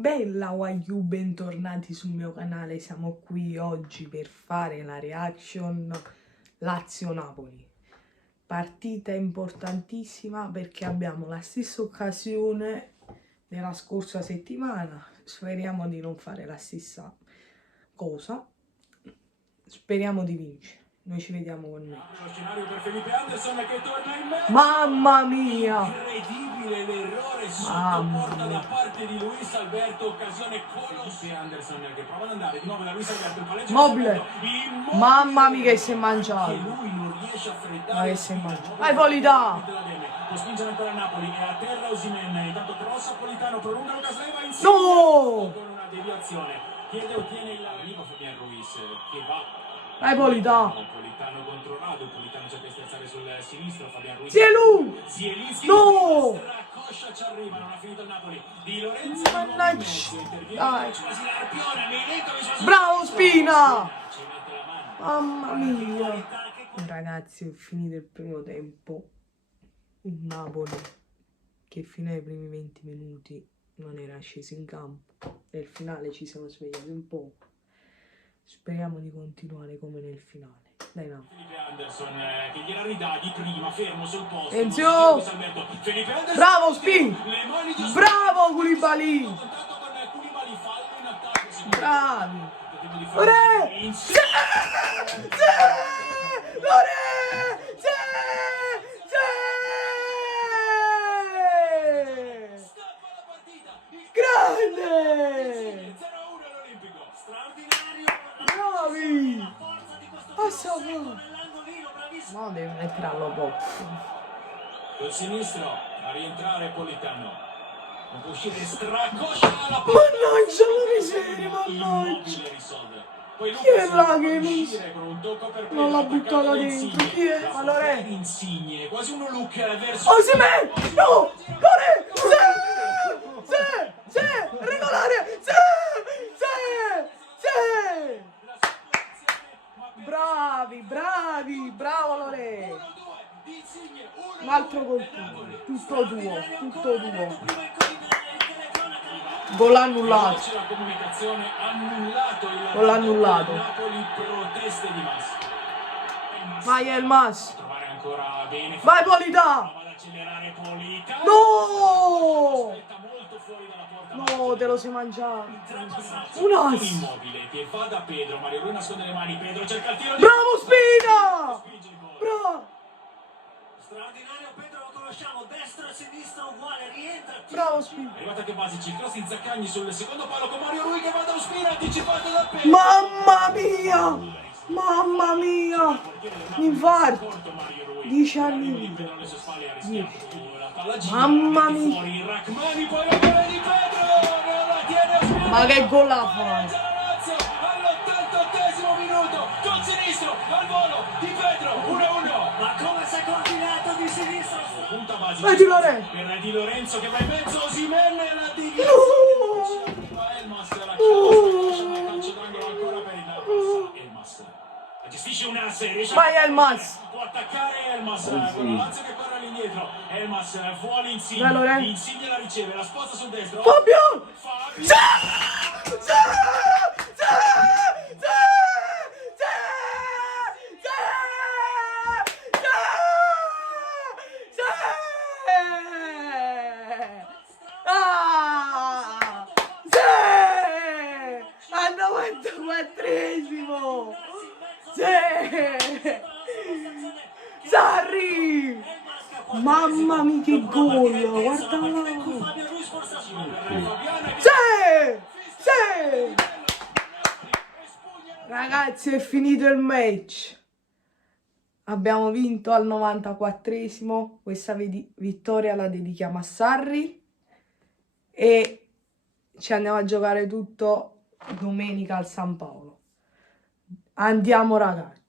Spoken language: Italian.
Bella Wagyu, bentornati sul mio canale, siamo qui oggi per fare la reaction Lazio-Napoli. Partita importantissima perché abbiamo la stessa occasione della scorsa settimana, speriamo di non fare la stessa cosa, speriamo di vincere. Noi ci vediamo con me. Lo scenario per Felipe Anderson che torna in mezzo. Mamma mia! Incredibile l'errore sotto porta da parte di Luis Alberto, occasione colossale. Anderson che prova ad andare di nuovo da Luis Alberto, il palleggio Mobile! Mamma mia che si è che mangiato! lui non riesce a freddare. Ma che si è mangiato! Vai Polità! Lo spinge ancora Napoli e a terra Osimhen, intanto cross Politano, prolunga Lucas Leiva in No! con una deviazione. Chiede ottiene il arrivo Fabian Ruiz che va. Vai Polità! Politano controllato, Politano cerca di sterzare sul sinistro, Fabian Ruiz. Zielinski! No! Coscia ci arriva, non ha finito il Napoli. Di Lorenzo. Mannaggia! Dai! Bravo Bravo Spina! Mamma mia! Ragazzi, è finito il primo tempo. Il Napoli, che fino ai primi 20 minuti non era sceso in campo. Nel finale ci siamo svegliati un po'. Speriamo di continuare come nel finale. Dai no. Felipe Anderson che gliela ridà di prima, fermo sul posto. Enzio! Bravo Spin! Bravo Koulibaly! Bravi! Lore! Sì! Sì! Lore! Sì! Sì! Grande! Bravi! Passa no, devi mettere allo box. Col sinistro a rientrare Politano. Non può uscire, stracoscia la palla. Mannaggia la miseria, mannaggia! Chi è là che non l'ha buttata dentro? Chi è? Allora è Insigne, quasi uno look verso Osimhen! No! Lore! Sì! Sì! Sì! Regolare! Sì! Sì! Sì! Bravi, bravi, bravo Lore! Un altro gol tuo, tutto tuo, tutto tuo. Gol annullato. la comunicazione, annullato il Gol annullato. Napoli, proteste di Mas. Vai Elmas! Trovare ancora bene. Vai Polità! Ad accelerare Politano. No! Aspetta molto fuori dalla porta. No, te lo sei mangiato. Un as! Immobile che va da Pedro, Mario Rui nasconde le mani, Pedro cerca il tiro. Bravo Spina! Bravo! Straordinario, Pedro lo conosciamo, destra e sinistra uguale, rientra. Bravo Spina! È arrivata che Basic, cross in Zaccagni sul secondo palo con Mario Rui che va da Ospina, anticipato da Pedro. Mamma mia! Mamma mia! Infarto! 10 anni di vita. Mamma mia! Ma che gol ha fatto? All'88esimo minuto, col sinistro, al volo di Pedro, 1-1. Ma come si è coordinato di sinistra? Punta Basic. Vai Di Lorenzo! Per Di Lorenzo che va in mezzo, Osimhen la No! Elmas, la calcio d'angolo ancora per il Napoli. Elmas gestisce una serie. Vai Elmas! Può attaccare Elmas, con Lazio che corre all'indietro. Elmas vuole Insigne. Allora. Insigne la riceve, la sposta sul destro. Fabio! Fabio. Sì! Sì! Sì! Sì! Sì! Sì! Ah! Sì! Al 94esimo! Sì! Sarri! Mamma mia che gol! Guarda là! Sì! Sì! Ragazzi, è finito il match. Abbiamo vinto al 94esimo. Questa vittoria la dedichiamo a Sarri. E ci andiamo a giocare tutto domenica al San Paolo. Andiamo ragazzi.